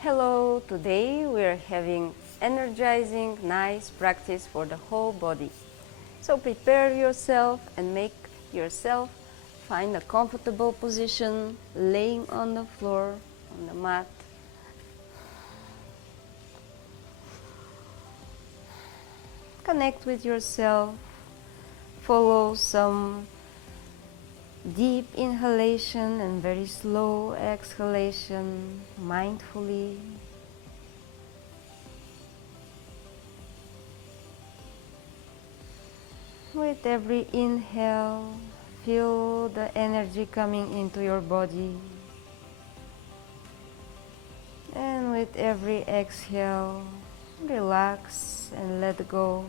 Hello, today we're having energizing, nice practice for the whole body. So prepare yourself and make yourself find a comfortable position, laying on the floor, on the mat. Connect with yourself, follow some deep inhalation and very slow exhalation mindfully. With every inhale, feel the energy coming into your body. And with every exhale, relax and let go.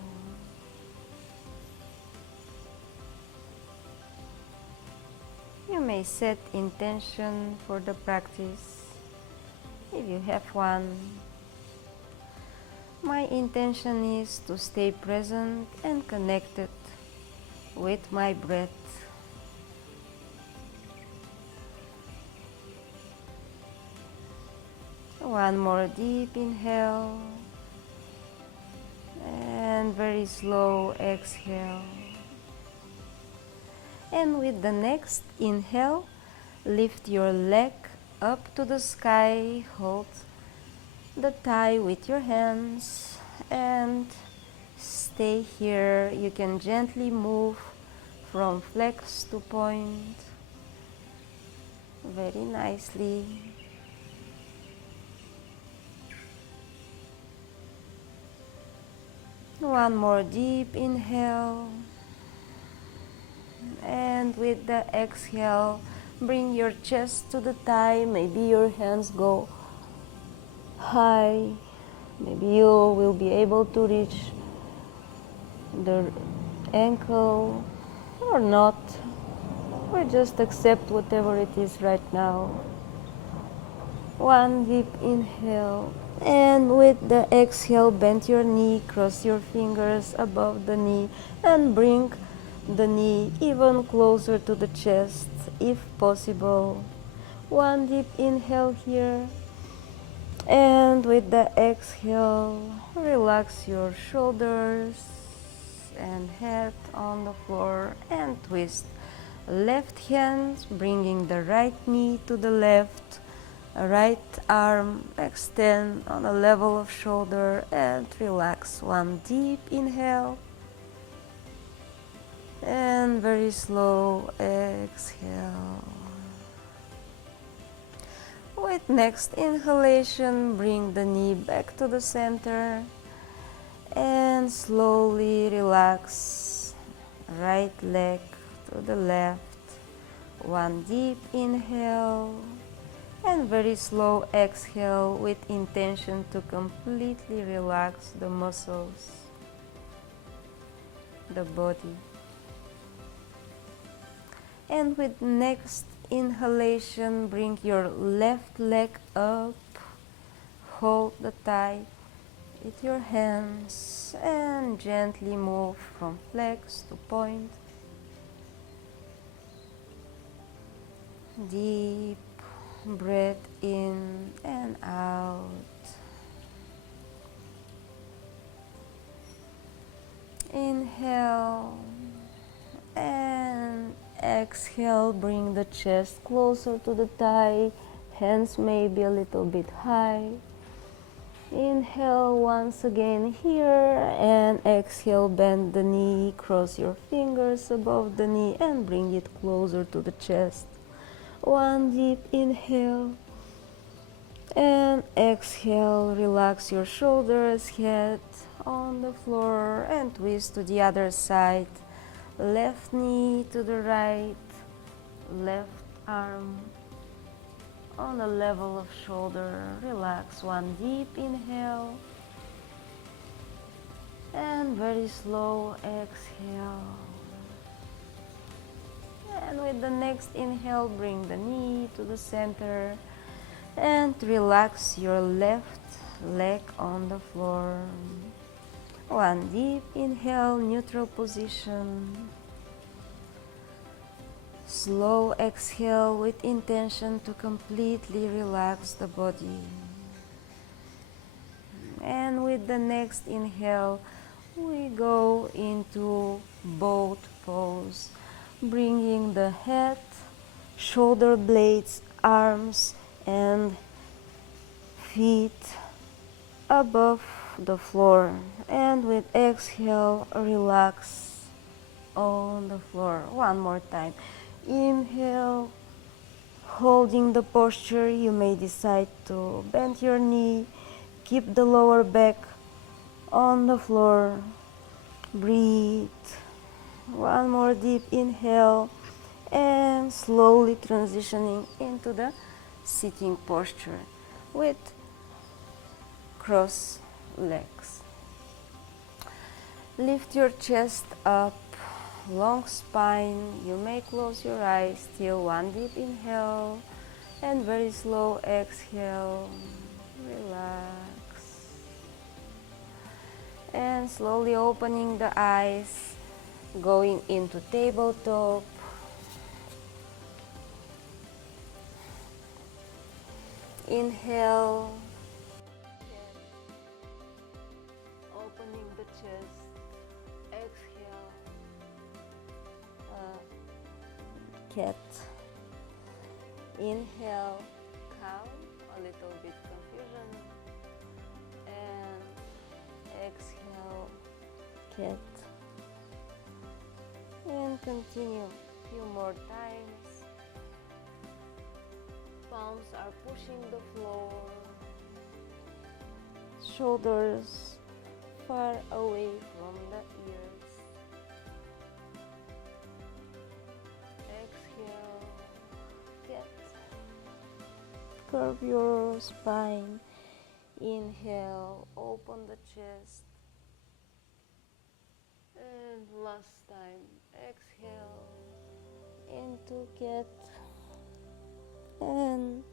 You may set intention for the practice if you have one. My intention is to stay present and connected with my breath. One more deep inhale and very slow exhale. And with the next inhale, lift your leg up to the sky, hold the thigh with your hands and stay here. You can gently move from flex to point very nicely. One more deep inhale. And with the exhale, bring your chest to the thigh. Maybe your hands go high. Maybe you will be able to reach the ankle or not. Or just accept whatever it is right now. One deep inhale. And with the exhale, bend your knee, cross your fingers above the knee, and bring the knee even closer to the chest if possible. One deep inhale here. And with the exhale, relax your shoulders and head on the floor and twist. Left hand bringing the right knee to the left, right arm extend on the level of shoulder and relax. One deep inhale and very slow exhale. With next inhalation, bring the knee back to the center and slowly relax. Right leg to the left. One deep inhale and very slow exhale with intention to completely relax the muscles, the body. And with next inhalation, bring your left leg up, hold the thigh with your hands and gently move from flex to point. Deep breath in and out. Inhale and exhale, bring the chest closer to the thigh, hands may be a little bit high. Inhale once again here and exhale, bend the knee, cross your fingers above the knee and bring it closer to the chest. One deep inhale and exhale, relax your shoulders, head on the floor and twist to the other side. Left knee to the right, left arm on the level of shoulder. Relax. One deep inhale and very slow exhale. And with the next inhale, bring the knee to the center and relax your left leg on the floor. One deep inhale, neutral position. Slow exhale with intention to completely relax the body. And with the next inhale, we go into boat pose, bringing the head, shoulder blades, arms, and feet above the floor. And with exhale, relax on the floor. One more time. Inhale, holding the posture, you may decide to bend your knee, keep the lower back on the floor. Breathe. One more deep inhale and slowly transitioning into the sitting posture with cross legs. Lift your chest up, long spine. You may close your eyes. Still one deep inhale and very slow exhale. Relax. And slowly opening the eyes, going into tabletop. Inhale. Opening the chest. Exhale. Cat. Inhale, cow, a little bit confusion. And exhale, cat. And continue a few more times. Palms are pushing the floor. Shoulders far away from the ears. Exhale, cat. Curve your spine. Inhale, open the chest. And last time, exhale into cat. And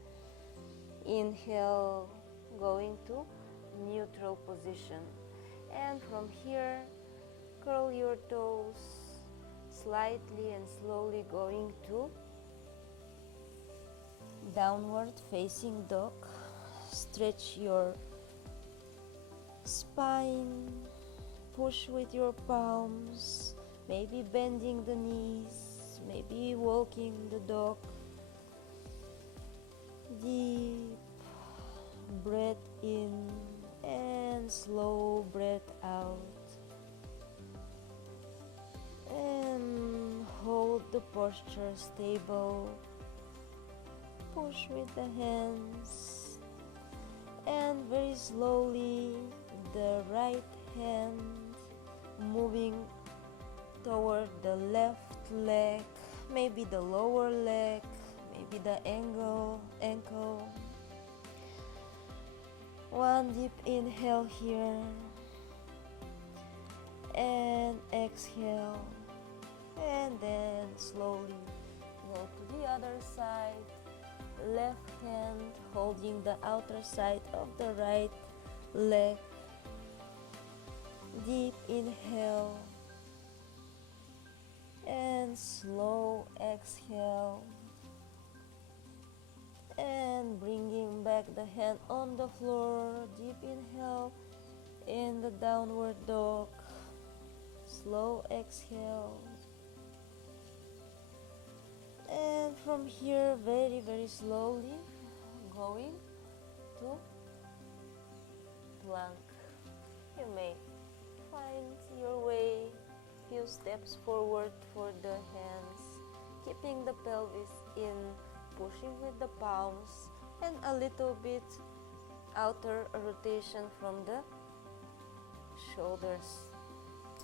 inhale, going to neutral position. And from here, curl your toes slightly and slowly going to downward facing dog. Stretch your spine, push with your palms, maybe bending the knees, maybe walking the dog. Deep breath in and slow breath out. And hold the posture stable. Push with the hands. And very slowly the right hand moving toward the left leg, maybe the lower leg, maybe the ankle. One deep inhale here and exhale, and then slowly go to the other side. Left hand holding the outer side of the right leg. Deep inhale and slow exhale. And bringing back the hand on the floor. Deep inhale in the downward dog. Slow exhale. And from here, very, very slowly going to plank. You may find your way, few steps forward for the hands, keeping the pelvis in, pushing with the palms, and a little bit outer rotation from the shoulders.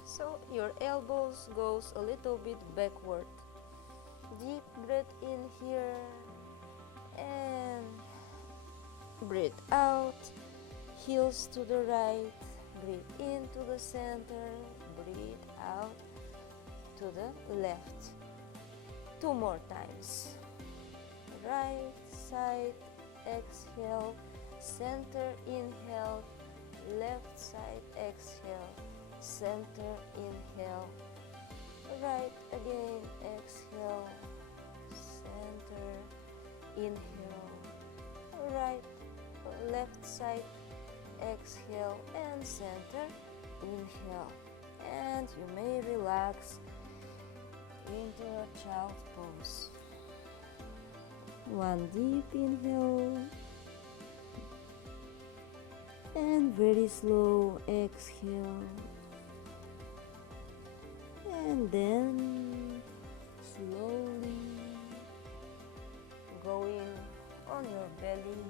So your elbows goes a little bit backward. Deep breath in here and breathe out. Heels to the right, breathe into the center, breathe out to the left. 2 more times. Right side, exhale, center, inhale, left side, exhale, center, inhale, right again, exhale, center, inhale, right, left side, exhale, and center, inhale. And you may relax into a child pose. One deep inhale and very slow exhale, and then slowly going on your belly.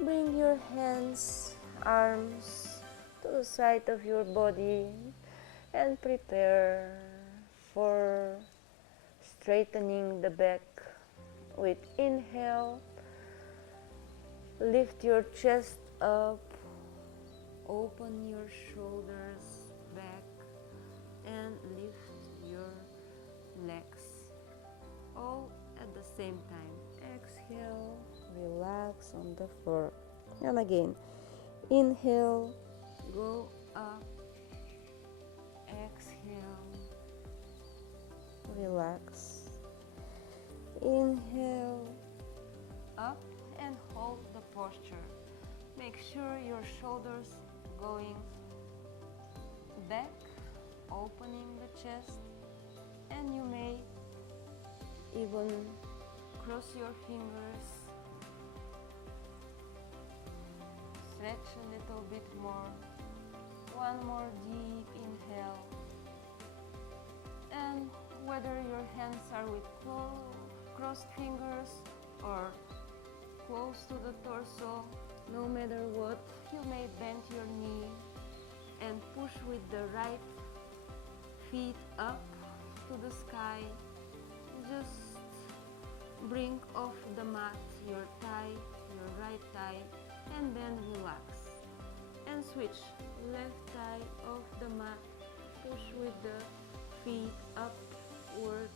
Bring your hands, arms to the side of your body and prepare for straightening the back. With inhale, lift your chest up, open your shoulders back, and lift your legs all at the same time. Exhale, relax on the floor. And again, inhale, go up, exhale, relax. Inhale, up, and hold the posture. Make sure your shoulders going back, opening the chest, and you may even cross your fingers, stretch a little bit more. One more deep inhale, and whether your hands are with crossed fingers or close to the torso, no matter what, you may bend your knee and push with the right feet up to the sky. Just bring off the mat your thigh, your right thigh, and then relax. And switch, left thigh off the mat, push with the feet upward,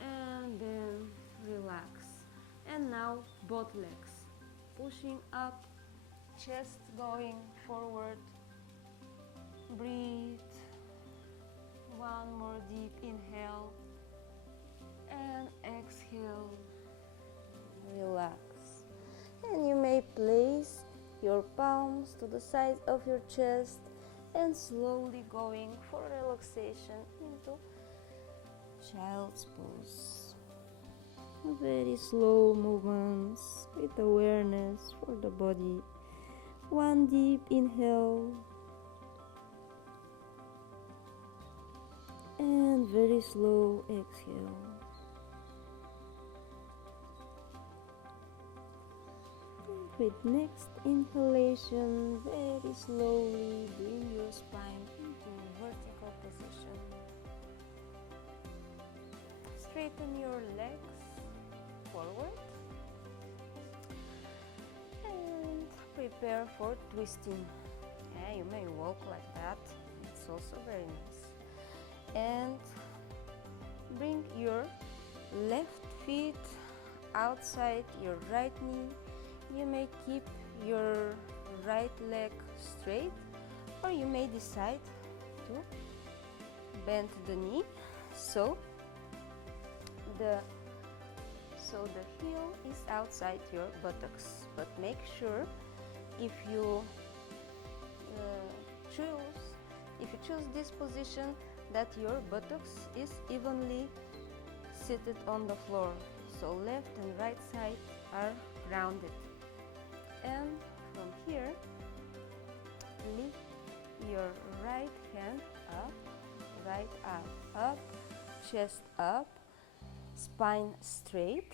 and then relax. And now both legs, pushing up, chest going forward. Breathe. One more deep inhale and exhale. Relax. And you may place your palms to the side of your chest and slowly going for relaxation into child's pose. Very slow movements with awareness for the body. One deep inhale and very slow exhale. With next inhalation, very slowly bring your spine into vertical position. Straighten your legs forward and prepare for twisting. Yeah, you may walk like that, it's also very nice. And bring your left feet outside your right knee. You may keep your right leg straight, or you may decide to bend the knee so the heel is outside your buttocks. But make sure if you choose this position that your buttocks is evenly seated on the floor, so left and right side are grounded. And from here, lift your right hand up, right arm up, chest up, spine straight,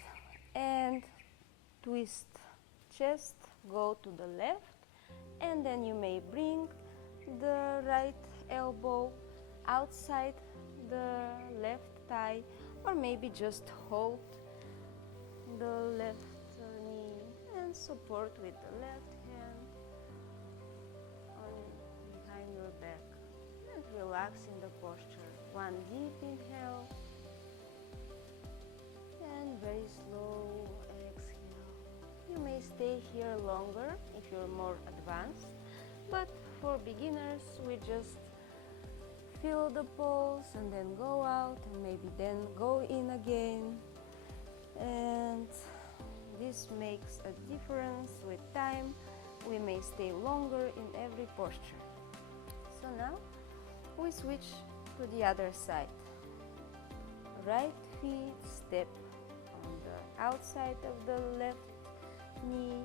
and twist. Chest go to the left, and then you may bring the right elbow outside the left thigh, or maybe just hold the left knee and support with the left hand behind your back, and relax in the posture. One deep inhale and very slow exhale. You may stay here longer if you're more advanced, but for beginners we just feel the pulse and then go out and maybe then go in again. And this this makes a difference. With time, we may stay longer in every posture. So now we switch to the other side. Right feet step on the outside of the left knee.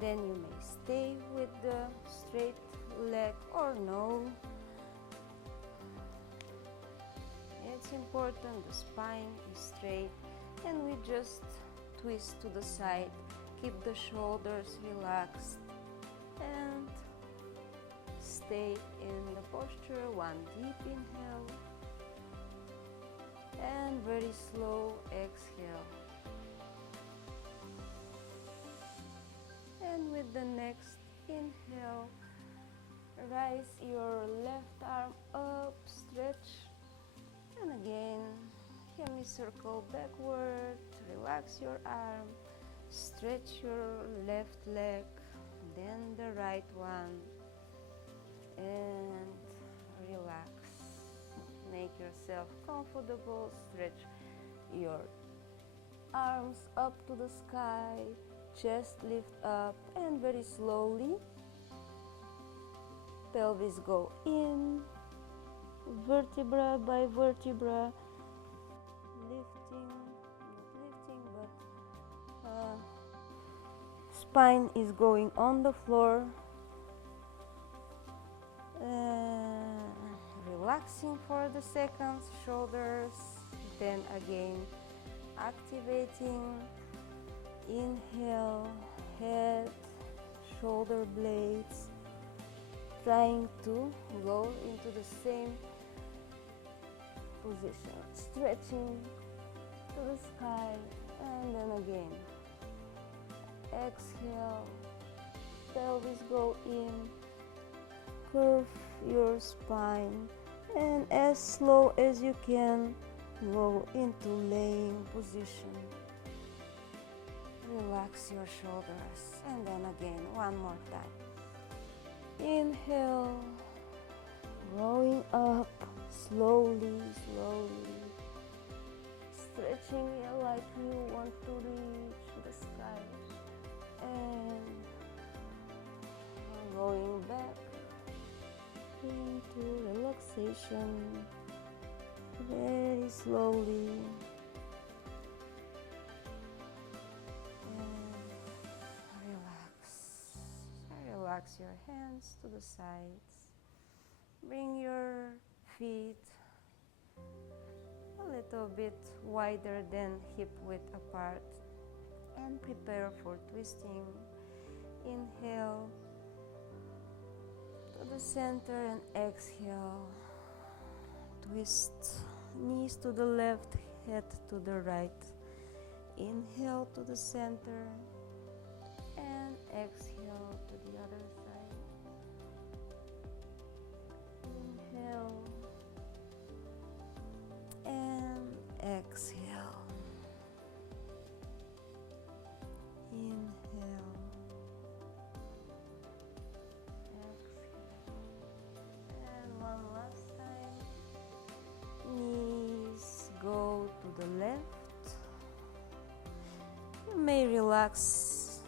Then you may stay with the straight leg or no. It's important the spine is straight, and we just twist to the side. Keep the shoulders relaxed and stay in the posture. One deep inhale and very slow exhale. And with the next inhale, rise your left arm up, stretch, and again hemicircle backward. Relax your arm, stretch your left leg, then the right one, and relax. Make yourself comfortable. Stretch your arms up to the sky, chest lift up, and very slowly pelvis go in, vertebra by vertebra, lifting, not lifting, but spine is going on the floor, relaxing for the seconds, shoulders, then again activating. Inhale, head, shoulder blades, trying to go into the same position, stretching to the sky, and then again exhale, pelvis go in, curve your spine, and as slow as you can go into laying position. Relax your shoulders, and then again one more time. Inhale, going up slowly, stretching like you want to reach the sky, and going back into relaxation very slowly. Relax your hands to the sides. Bring your feet a little bit wider than hip width apart and prepare for twisting. Inhale to the center and exhale. Twist knees to the left, head to the right. Inhale to the center and exhale to the other side. Inhale and exhale. Inhale, exhale, and one last time. Knees go to the left. You may relax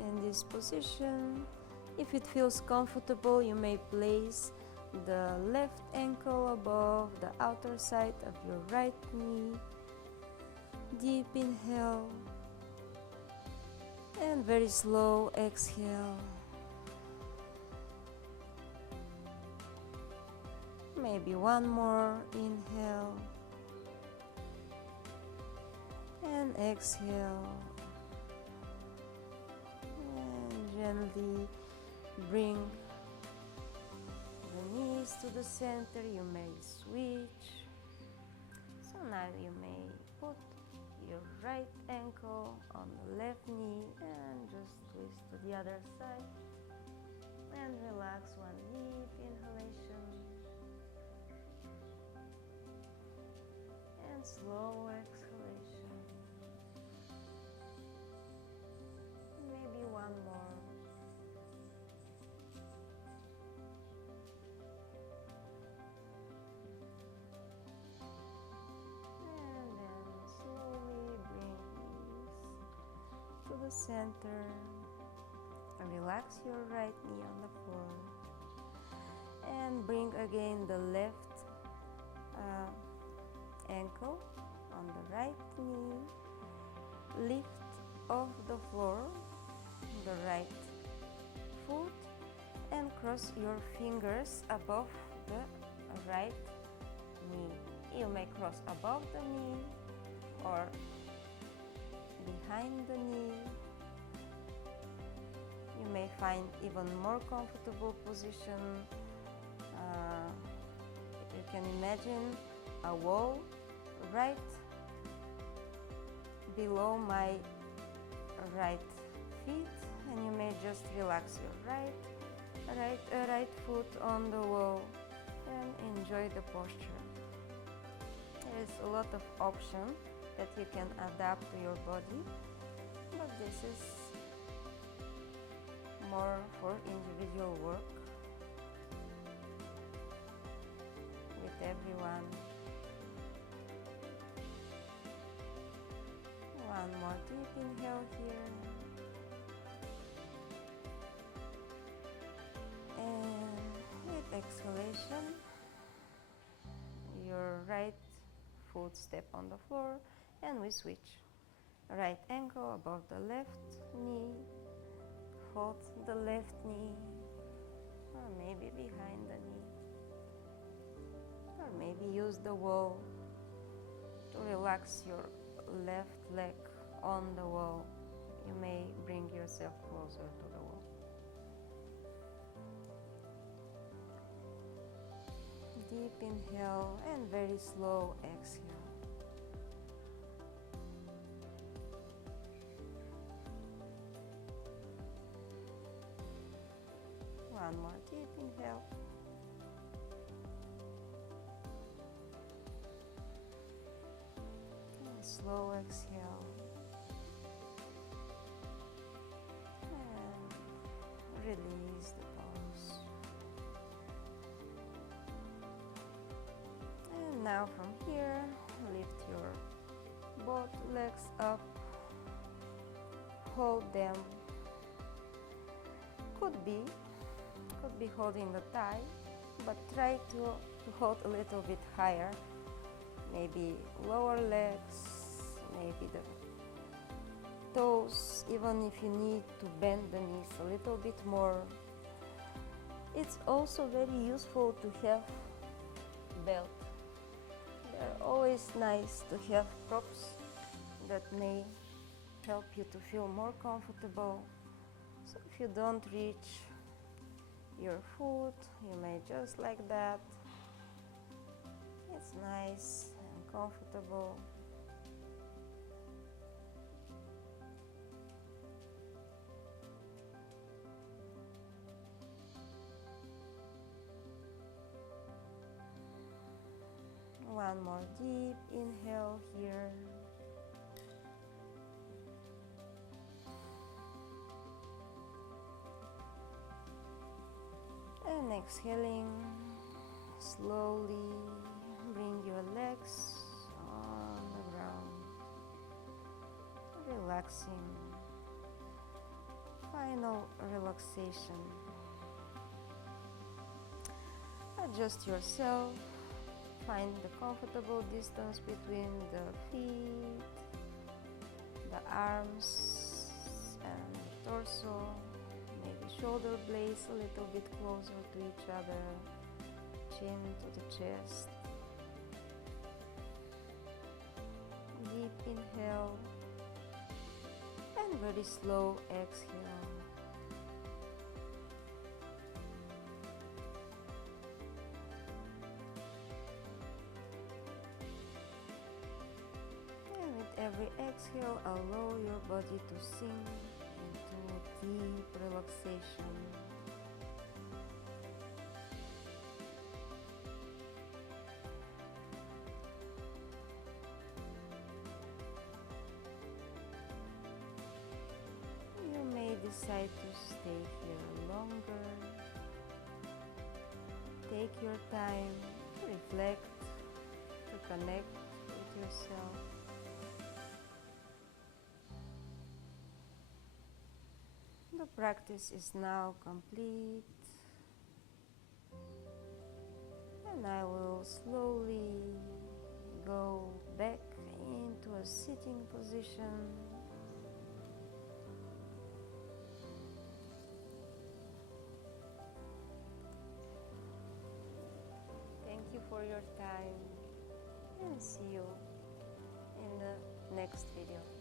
in this position. If it feels comfortable, you may place the left ankle above the outer side of your right knee. Deep inhale and very slow exhale. Maybe one more inhale and exhale. Gently bring the knees to the center. You may switch. So now you may put your right ankle on the left knee and just twist to the other side and relax. One deep inhalation and slow exhalation. Maybe one more. And then slowly bring knees to the the center. Relax your right knee on the floor. And bring again the left ankle on the right knee. Lift off the floor the right foot and cross your fingers above the right knee. You may cross above the knee or behind the knee. You may find even more comfortable position. You can imagine a wall right below my right feet, and you may just relax your right foot on the wall and enjoy the posture. There is a lot of options that you can adapt to your body, but this is more for individual work with everyone. One more deep inhale here. And with exhalation, your right foot step on the floor, and we switch. Right ankle above the left knee. Hold the left knee, or maybe behind the knee. Or maybe use the wall to relax your left leg on the wall. You may bring yourself closer to the wall. Deep inhale and very slow exhale. One more deep inhale. And slow exhale. And release the pause. And now from here, lift your both legs up. Hold them. Could be holding the thigh, but try to hold a little bit higher. Maybe lower legs, maybe the toes, even if you need to bend the knees a little bit more. It's also very useful to have belt. They're always nice to have props that may help you to feel more comfortable. So if you don't reach your foot, you may just like that. It's nice and comfortable. One more deep inhale here. And exhaling, slowly bring your legs on the ground, relaxing, final relaxation. Adjust yourself, find the comfortable distance between the feet, the arms and the torso. Maybe shoulder blades a little bit closer to each other, chin to the chest. Deep inhale and very slow exhale. And with every exhale, allow your body to sink deep relaxation. You may decide to stay here longer. Take your time to reflect, to connect with yourself. The practice is now complete, and I will slowly go back into a sitting position. Thank you for your time, and see you in the next video.